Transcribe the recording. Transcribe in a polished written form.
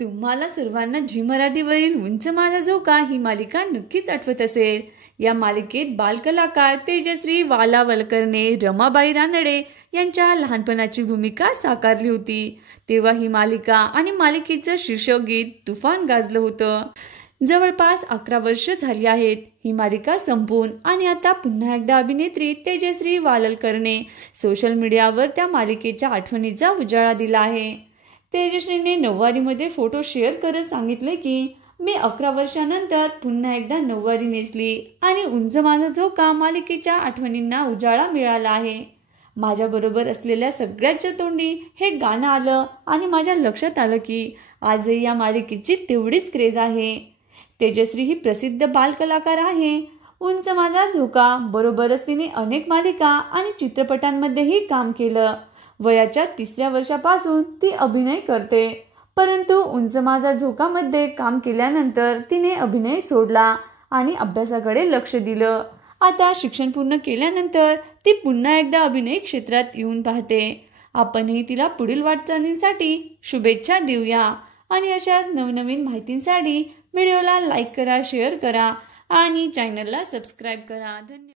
तुम्हाला सर्वांना झी मराठीवरील उंच माझा झोका ही मालिका नक्कीच आठवत असेल। या मालिकेत बालकलाकार तेजश्री वालावलकरने रमाबाई रानडे यांच्या लहानपणाची भूमिका साकारली होती। तेव्हा ही मालिका आणि मालिकेचं शीर्षक गीत तुफान गाजलं होतं। जवळपास 11 वर्ष झाली आहेत ही मालिका संपून आणि आता पुन्हा एकदा अभिनेत्री तेजश्री वालावलकरने सोशल मीडियावर त्या मालिकेच्या आठवणीचा उजाळा दिला आहे। तेजश्रीने नऊवारीमध्ये फोटो शेअर करत सांगितले की मी 11 वर्षांनंतर पुन्हा एकदा नऊवारी नेसली आणि उंच माझा झोका मालिकेच्या आठवणींना उजाळा मिळाला आहे। माझ्याबरोबर असलेल्या सगळ्यांच्या तोंडी हे गाणं आलं आणि माझ्या लक्षात आलं की आजही या मालिकेची तेवढीच क्रेज आहे। तेजश्री ही प्रसिद्ध बालकलाकार आहे। उंच माझा झोका बरोबरच तिने अनेक मालिका आणि चित्रपटांमध्येही काम केलं। वयाच्या 3ऱ्या वर्षापासून ती अभिनय करते, परंतु उंच माझा झोकामध्ये काम केल्यानंतर तिने अभिनय सोडला आणि अभ्यासाकडे लक्ष दिलं। आता शिक्षण पूर्ण केल्यानंतर ती पुन्हा एकदा अभिनय क्षेत्रात येऊन पाहते। आपणही तिला पुढील वाटचालींसाठी शुभेच्छा देऊया आणि अशाच नवनवीन माहितींसाठी व्हिडिओला लाईक करा, शेअर करा आणि चॅनलला सबस्क्राईब करा। धन्यवाद।